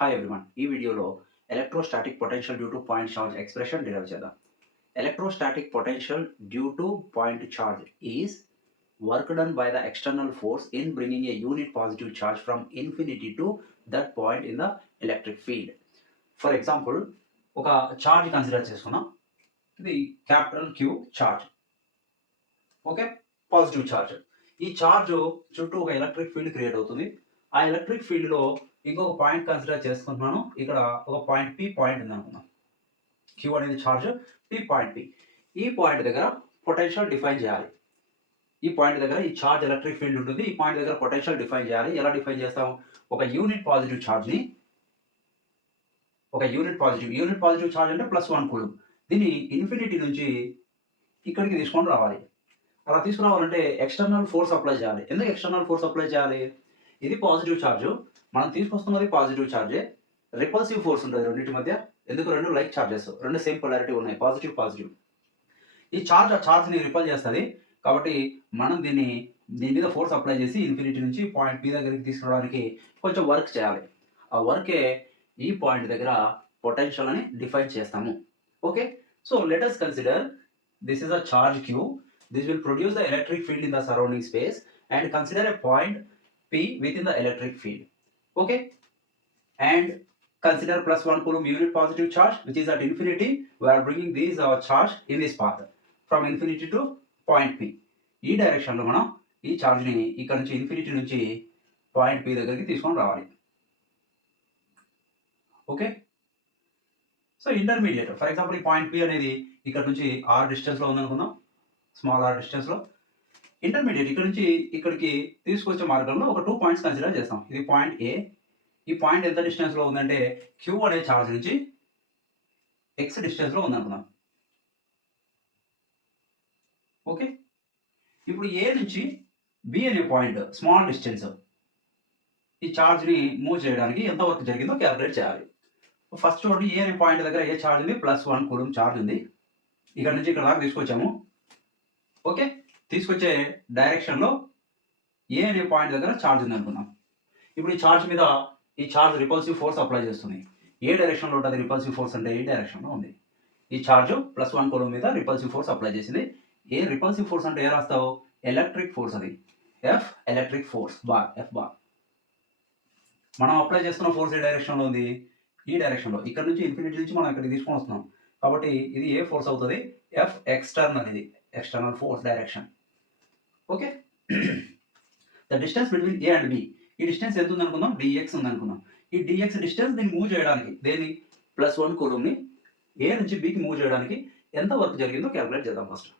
Hi everyone. ఈ వీడియోలో electrostatic potential due to point charge expression derive చేద్దాం. Electrostatic potential due to point charge is work done by the external force in bringing a unit positive charge from infinity to that point in the electric field. For example, ఒక charge consider చేసుకుందాం. ఇది capital Q charge. Okay, positive charge. ఈ charge చుట్టూ ఒక electric field create అవుతుంది. ఆ electric ఫీల్డ్లో ఇంకొక పాయింట్ కన్సిడర్ చేసుకుంటున్నాను. ఇక్కడ ఒక పాయింట్ పి పాయింట్ ఉంది అనుకుందాం. క్యూ అనేది చార్జ్, పి పాయింట్ పి. ఈ పాయింట్ దగ్గర పొటెన్షియల్ డిఫైన్ చేయాలి. ఈ పాయింట్ దగ్గర ఈ చార్జ్ ఎలక్ట్రిక్ ఫీల్డ్ ఉంటుంది. ఈ పాయింట్ దగ్గర పొటెన్షియల్ డిఫైన్ చేయాలి. ఎలా డిఫైన్ చేస్తాం? ఒక యూనిట్ పాజిటివ్ ఛార్జ్ని, ఒక యూనిట్ పాజిటివ్ ఛార్జ్ అంటే +1 కూలుంబ్. దీన్ని ఇన్ఫినిటీ నుంచి ఇక్కడికి తీసుకొని రావాలి. అలా తీసుకురావాలంటే ఎక్స్టర్నల్ ఫోర్స్ అప్లై చేయాలి. ఎందుకు ఎక్స్టర్నల్ ఫోర్స్ అప్లై చేయాలి? ఇది పాజిటివ్ ఛార్జ్, మనం తీసుకొస్తున్నది పాజిటివ్ ఛార్జే. రిపల్సివ్ ఫోర్స్ ఉంటుంది రెండింటి మధ్య. ఎందుకు? రెండు లైక్ ఛార్జెస్, రెండు సేమ్ పొలారిటీ ఉన్నాయి, పాజిటివ్. ఈ ఛార్జ్ ఆ ఛార్జ్ని రిపల్ చేస్తుంది. కాబట్టి మనం దీని మీద ఫోర్స్ అప్లై చేసి ఇన్ఫినిటీ నుంచి పాయింట్ పి దగ్గరికి తీసుకురావడానికి కొంచెం వర్క్ చేయాలి. ఆ వర్కే ఈ పాయింట్ దగ్గర పొటెన్షియల్ అని డిఫైన్ చేస్తాము. Okay, so let us consider this is a charge Q. This will produce the electric field in the surrounding space and consider a point P within the electric field. Okay, and consider +1 coulomb unit positive charge which is at infinity. We are bringing these charge in this path from infinity to point P. ఈ డైరెక్షన్లో మనం ఈ ఛార్జ్ని ఇక్కడ నుంచి infinity నుంచి point P దగ్గరికి తీసుకొని రావాలి. Okay, so intermediate, for example ఈ పాయింట్ P అనేది ఇక్కడ నుంచి r డిస్టెన్స్లో ఉందనుకుందాం. స్మాల్ r డిస్టెన్స్లో. ఇంటర్మీడియట్ ఇక్కడ నుంచి ఇక్కడికి తీసుకొచ్చే మార్గంలో ఒక 2 పాయింట్స్ కన్సిడర్ చేస్తాం. ఇది పాయింట్ ఏ. ఈ పాయింట్ ఎంత డిస్టెన్స్లో ఉందంటే క్యూ అనే ఛార్జ్ నుంచి x డిస్టెన్స్లో ఉందనుకుందాం. ఓకే, ఇప్పుడు ఏ నుంచి బి అనే పాయింట్ స్మాల్ డిస్టెన్స్, ఈ ఛార్జ్ని మూవ్ చేయడానికి ఎంత వర్క్ జరిగిందో క్యాలిక్యులేట్ చేయాలి. ఫస్ట్ చూడండి, ఏ అనే పాయింట్ దగ్గర ఏ ఛార్జ్ ఉంది? +1 కూలుంబ్ ఛార్జ్ ఉంది. ఇక్కడ నుంచి ఇక్కడ దాకా తీసుకొచ్చాము. ఓకే, తీసుకొచ్చే డైరెక్షన్లో ఏ అనే పాయింట్ దగ్గర ఛార్జ్ ఉంది అనుకుందాం. ఇప్పుడు ఈ ఛార్జ్ మీద ఈ ఛార్జ్ రిపల్సివ్ ఫోర్స్ అప్లై చేస్తుంది. ఏ డైరెక్షన్లో ఉంటుంది రిపల్సివ్ ఫోర్స్ అంటే ఈ డైరెక్షన్లో ఉంది. ఈ ఛార్జ్ +1 కూలుంబ్ మీద రిపల్సివ్ ఫోర్స్ అప్లై చేసింది. ఏ రిపల్సివ్ ఫోర్స్ అంటే ఏ రాస్తావు? Electric force. అది F electric force bar, F bar. మనం అప్లై చేస్తున్న ఫోర్స్ ఏ డైరెక్షన్లో ఉంది? ఈ డైరెక్షన్లో. ఇక్కడ నుంచి ఇన్ఫినిటీ నుంచి మనం ఇక్కడికి తీసుకొని వస్తున్నాం. కాబట్టి ఇది ఏ ఫోర్స్ అవుతుంది? F external. ఇది external force direction. Okay, the distance between A and B. ఈ డిస్టెన్స్ ఎంత ఉంది అనుకుందాం? dx ఉంది అనుకుందాం. ఈ dx డిస్టెన్స్ దీన్ని మూవ్ చేయడానికి, దేని +1 కూలుంబ్ని ఏ నుంచి బికి మూవ్ చేయడానికి ఎంత వర్క్ జరిగిందో క్యాలిక్యులేట్ చేద్దాం ఫస్ట్.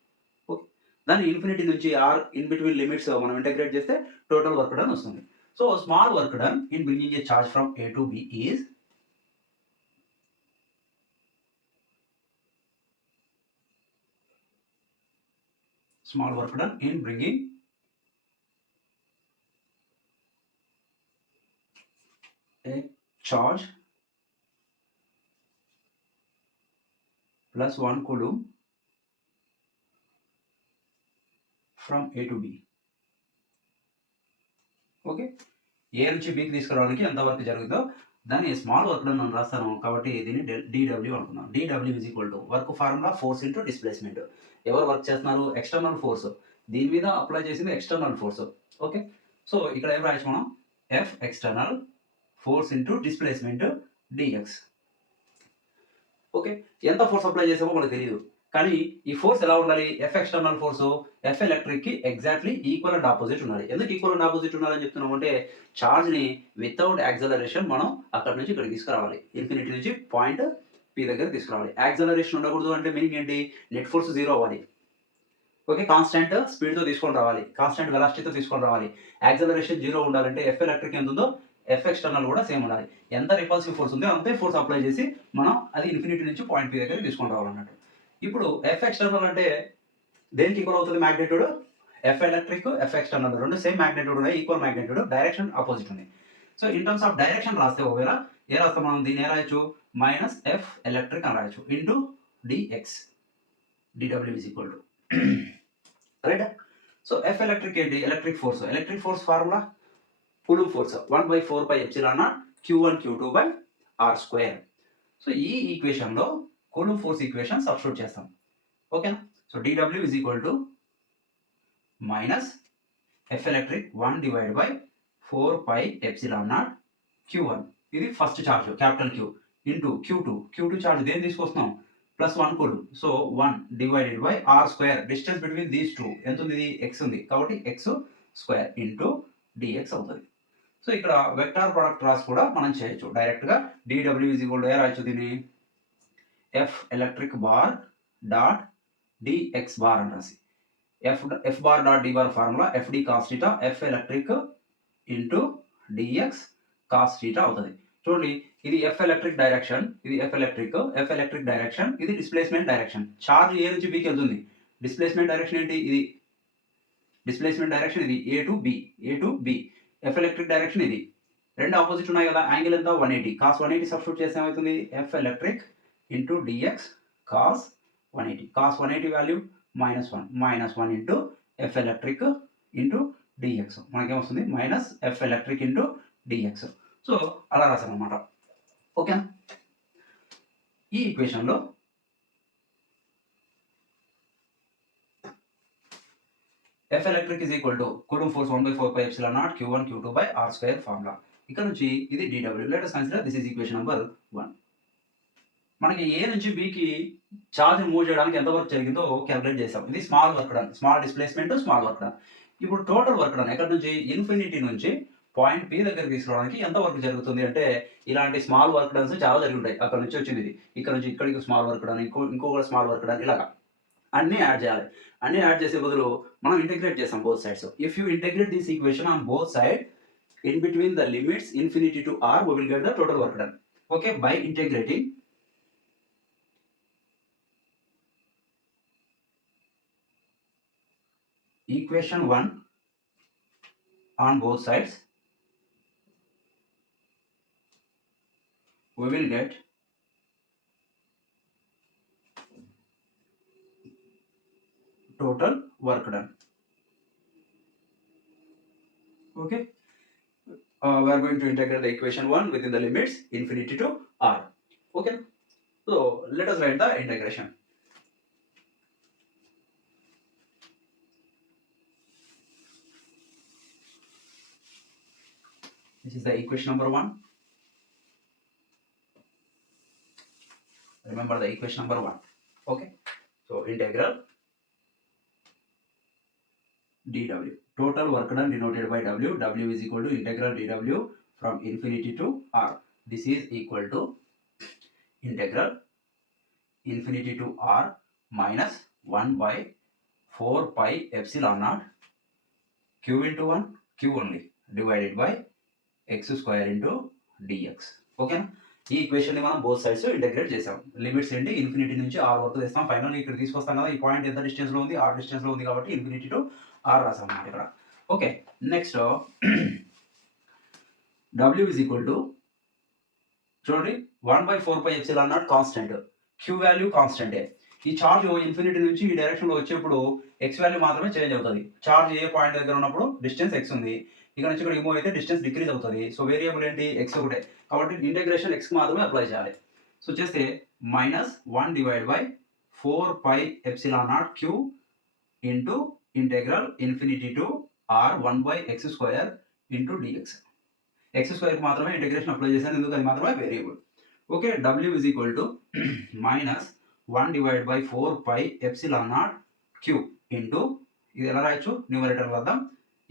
ఓకే, దాన్ని ఇన్ఫినిటీ నుంచి ఆర్ ఇన్ బిట్వీన్ లిమిట్స్ మనం ఇంటగ్రేట్ చేస్తే టోటల్ వర్క్ డన్ వస్తుంది. So small work done in bringing A charge from A to be is small work done in bringing a charge +1 coulomb from A to B. Okay, A నుంచి బికి తీసుకురావడానికి ఎంత work జరుగుతుందో దాన్ని small work done అని రాస్తాను. కాబట్టి దీన్ని DW అనుకుందాం. DW is equal to work formula force into displacement. ఎవరు వర్క్ చేస్తున్నారు? External force. దీని మీద అప్లై చేసింది ఎక్స్టర్నల్ ఫోర్స్. ఓకే, సో ఇక్కడ ఏం రాయొచ్చు మనం? F external force into displacement dx. Okay, ఎంత ఫోర్స్ అప్లై చేసామో మనకు తెలియదు, కానీ ఈ ఫోర్స్ ఎలా ఉండాలి? ఎఫ్ ఎక్స్టర్నల్ ఫోర్స్ ఎఫ్ ఎలక్ట్రిక్కి ఎగ్జాక్ట్లీ ఈక్వల్ అండ్ ఆపోజిట్ ఉండాలి. ఎందుకు ఈక్వల్ అండ్ ఆపోజిట్ ఉండాలని చెప్తున్నాం అంటే ఛార్జ్ని వితౌట్ యాక్సలరేషన్ మనం అక్కడ నుంచి ఇక్కడికి తీసుకురావాలి. ఇన్ఫినిటీ నుంచి పాయింట్ పి దగ్గర తీసుకురావాలి. యాక్సలరేషన్ ఉండకూడదు అంటే మీనింగ్ ఏంటి? నెట్ ఫోర్స్ 0 అవ్వాలి. ఓకే, కాన్స్టెంట్ స్పీడ్తో తీసుకొని రావాలి, కాన్స్టెంట్ వెలాసిటీతో తీసుకొని రావాలి. యాక్సలరేషన్ 0 ఉండాలంటే ఎఫ్ ఎలక్ట్రిక్ ఎంత ఉందో ఎఫ్ ఎక్స్టర్నల్ కూడా సేమ్ ఉండాలి. ఎంత రిపల్సివ్ ఫోర్స్ ఉందో అంతే ఫోర్స్ అప్లై చేసి మనం అది ఇన్ఫినిటీ నుంచి పాయింట్ పి దగ్గర తీసుకొని రావాలన్నట్టు. ఇప్పుడు ఎఫ్ ఎక్స్టర్నల్ అంటే దేనికి ఈక్వల్ అవుతుంది? Magnitude. F electric, F external రెండు సేమ్ మ్యాగ్నెట్యూడ్ ఉన్నాయి, ఈక్వల్ మ్యాగ్నెట్యూడ్, డైరెక్షన్ ఆపోజిట్ ఉంది. So in terms of direction రాస్తే ఒకవేళ ఏ రాస్తాం మనం? దీన్ని ఏ రాయొచ్చు? -ఎఫ్ ఎలక్ట్రిక్ అని రాయొచ్చు into dx. DW is equal to right. So F electric ఏంటి? Electric force formula coulomb force 1/4πε0 Q1 Q2 R square. So ఈ ఈక్వేషన్లో కూలుంబ్ ఫోర్స్ ఈక్వేషన్ సబ్స్టిట్యూట్ చేస్తాం. ఓకేనా? So dW is equal to minus F electric 1 divided by 4 pi epsilon naught Q1. ఇది first charge capital Q into Q2 charge దేని తీసుకొస్తున్నాం +1 coulomb. So 1 divided by R square, distance between these two ఎంత ఉంది, ఇది x ఉంది కాబట్టి x square into dx అవుతుంది. So ఇక్కడ వెక్టార్ ప్రొడక్ట్ రాసి కూడా మనం చేయొచ్చు డైరెక్ట్గా. dW is equal to రాయొచ్చు దీన్ని F electric bar dot dx bar అని రాసి f bar dot d bar formula fd cos theta f electric into dx cos theta అవుతుంది. చూడండి ఇది f electric డైరెక్షన్, ఇది f electric డైరెక్షన్, ఇది displacement direction. Charge ఏ నుంచి bకి వెళ్తుంది. డిస్ప్లేస్మెంట్ డైరెక్షన్ ఏంటి, ఇది డిస్ప్లేస్మెంట్ డైరెక్షన్, ఇది a to b. f electric direction ఇది. రెండు ఆపోజిట్ ఉన్నాయి కదా, యాంగిల్ ఎంత 180. cos 180 సబ్స్టిట్యూట్ చేస్తే ఏమవుతుంది, f electric into dx cos 180. cos 180 value -1 into f electric into dx. మనకేమొస్తుంది -f electric into dx. So అలా రాసాం అన్నమాట. ఓకే, ఈ ఈక్వేషన్లో F electric is equal to Coulomb force 1/4 pi epsilon naught Q1 Q2 by R square formula. ఇక్కడ నుంచి ఇది dW. Let us consider this is equation number 1. మనకి ఏ నుంచి బికి charge move చేయడానికి ఎంత వర్క్ జరిగిందో క్యాలిక్యులేట్ చేసాం. ఇది small work done, small displacement, small work done. ఇప్పుడు టోటల్ వర్క్ డన్ ఎక్కడ నుంచి ఇన్ఫినిటీ నుంచి పాయింట్ పి దగ్గరికి తీసుకోవడానికి ఎంత వర్క్ జరుగుతుంది అంటే, ఇలాంటి స్మాల్ వర్క్ డన్స్ చాలా జరిగి ఉంటాయి. అక్కడ నుంచి వచ్చింది ఇది, ఇక్కడ నుంచి ఇక్కడికి స్మాల్ వర్క్ డన్, ఇంకొక స్మాల్ వర్క్ డన్, ఇలాగా అన్నీ యాడ్ చేయాలి. అన్నీ యాడ్ చేసే బదులు మనం ఇంటిగ్రేట్ చేసాం both sides. If you integrate this equation on both side in between the limits infinity to r we will get the total work done. Okay, by integrating equation 1 on both sides we will get total work done. Okay, we are going to integrate the equation 1 within the limits infinity to r. Okay, so let us write the integration. This is the equation number 1. Remember the equation number 1. Okay, so integral dW, total work done denoted by W. W is equal to integral dW from infinity to r. This is equal to integral infinity to r minus 1 by 4 pi epsilon naught q into 1 q only divided by x square into dx. ఓకేనా, ఈ equation ని మనం both sides integrate చేసాం. Limits ఏంటి, infinity నుంచి r వరకు తెస్తాం. Final ఇక్కడ తీసుకొస్తాం కదా, ఈ పాయింట్ ఎంత డిస్టెన్స్ లో ఉంది, r డిస్టెన్స్ లో ఉంది కాబట్టి ఇన్ఫినిటీ టు r రాసాం అన్నమాట ఇక్కడ. Okay, next w is equal to, చూడండి 1/4 pi epsilon naught constant, q value కాన్స్టెంటే. ఈ చార్జ్ ఇన్ఫినిటీ నుంచి ఈ డైరెక్షన్ లో వచ్చేప్పుడు x వాల్యూ మాత్రమే చేంజ్ అవుతుంది. చార్జ్ ఏ పాయింట్ దగ్గర ఉన్నప్పుడు డిస్టెన్స్ x ఉంది, ఇక్కడ నుంచి ఇక్కడ మూవ్ అయితే డిస్టెన్స్ డిక్రీజ్ అవుతుంది. సో వేరియబుల్ ఏంటి, x ఒకటే కాబట్టి ఇంటిగ్రేషన్ x మాత్రమే అప్లై చేయాలి. సో చేస్తే -1 divide by 4 pi epsilon naught q into integral infinity to r 1/x square into dx. x square కి మాత్రమే ఇంటిగ్రేషన్ అప్లై చేశాను, ఎందుకు అది మాత్రమే variable. Okay, w is equal to -1 divide by 4 pi epsilon naught q into, ఇది ఎలా రాయొచ్చు, numerator వద్దాం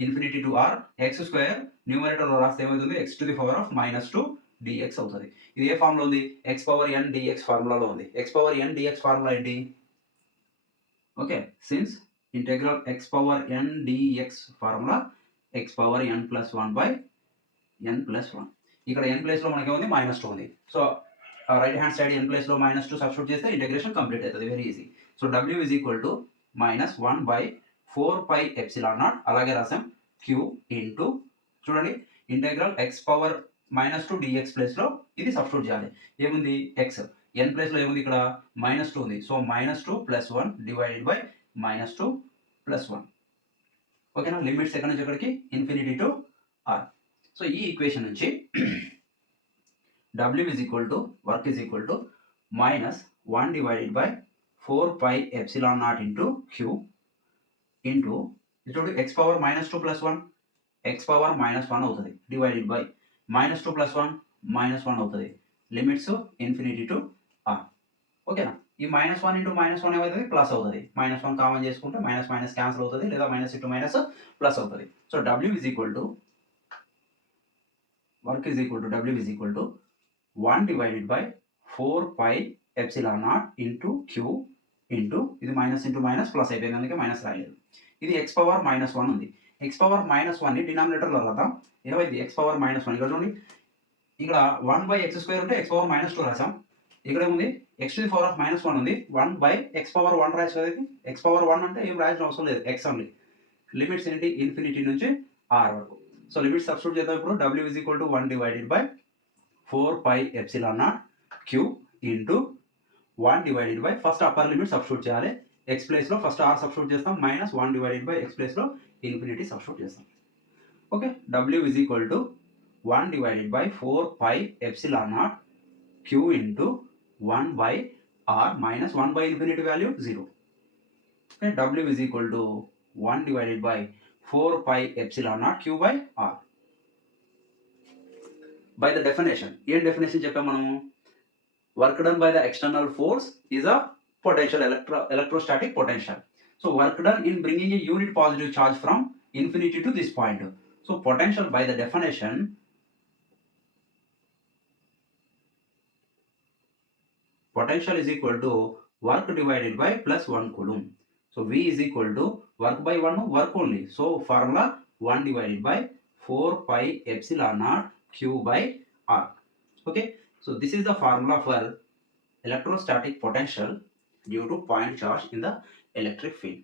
infinity to r, x square numerator లో రాస్తే ఏమవుతుంది, x to the power of -2 dx అవుతుంది. ఇది ఏ ఫార్ములా ఉంది, x పవర్ n dx ఫార్ములాలో ఉంది. x power n dx formula ఏంటి, okay, since integral x power n dx formula x power n plus 1 by n plus 1. ఇక్కడ n place లో మనకి ఏముంది, -2 ఉంది. So right hand side n place లో -2 substitute చేస్తే ఇంటిగ్రేషన్ కంప్లీట్ అవుతుంది, very easy. So w is equal to -1 by 4 pi epsilon naught, అలాగే రాసాం q ఇంటూ, చూడండి integral x power -2 dx place లో ఇది సబ్స్టిట్యూట్ చేయాలి. ఏముంది, x n ప్లేస్ లో ఏముంది, ఇక్కడ -2 ఉంది. So -2 plus 1 divided by -2 plus 1. ఓకేనా, లిమిట్స్ ఎక్కడి నుంచి ఎక్కడికి, ఇన్ఫినిటీ టు r. సో ఈ ఈక్వేషన్ నుంచి W is equal to work is equal to minus 1 divided by 4 pi epsilon naught into Q into into x power minus 2 plus 1 x power minus 1 అవుతుంది divided by minus 2 plus 1 minus 1 అవుతుంది limits infinity to r ఓకేనా ఈ minus 1 into minus 1 ఏమవుతుంది plus అవుతుంది minus 1 common చేసుకుంటే minus minus cancel అవుతుంది లేదా minus into minus plus అవుతుంది so W is equal to work is equal to W is equal to 1 divided by 4 pi epsilon naught into Q into ఇది minus into minus plus అయిపోయింది అందుకే minus రాయలేదు ఇది X power minus 1 ఉంది X power minus 1 ని డినామినేటర్లో రాద్దాం ఏమైంది X power minus 1 ఇక్కడ చూడండి ఇక్కడ 1 బై ఎక్స్ స్క్వేర్ ఉంటే ఎక్స్ పవర్ మైనస్ 2 రాసాం ఇక్కడ ఏముంది X to the power of minus 1 ఉంది 1 బై ఎక్స్ పవర్ 1 రాయచ్చు కదా ఎక్స్ పవర్ 1 అంటే ఏం రాయాల్సిన అవసరం లేదు ఎక్స్ ఓన్లీ లిమిట్స్ ఏంటి ఇన్ఫినిటీ నుంచి ఆర్ వరకు సో లిమిట్స్ సబ్స్టిట్యూట్ చేద్దాం ఇప్పుడు W is equal to 1 divided by 4 pi epsilon naught Q into 1 divided by first upper limit substitute చేయాలి x ప్లేస్లో ఫస్ట్ r సబ్స్టిట్యూట్ చేస్తాం మైనస్ 1 divided by x ప్లేస్లో infinity substitute చేస్తాం okay W is equal to 1 divided by 4 pi epsilon naught Q into 1 by r minus 1 by infinity value 0 okay W is equal to 1 divided by 4 pi epsilon naught Q by r by the definition ఏం definition చెప్పాం మనము work done by the external force is a potential electrostatic potential so work done in bringing a unit positive charge from infinity to this point so potential by the definition potential is equal to work divided by plus 1 coulomb so V is equal to work by 1 work only so formula 1 divided by 4 pi epsilon naught Q by r okay so this is the formula for electrostatic potential due to point charge in the electric field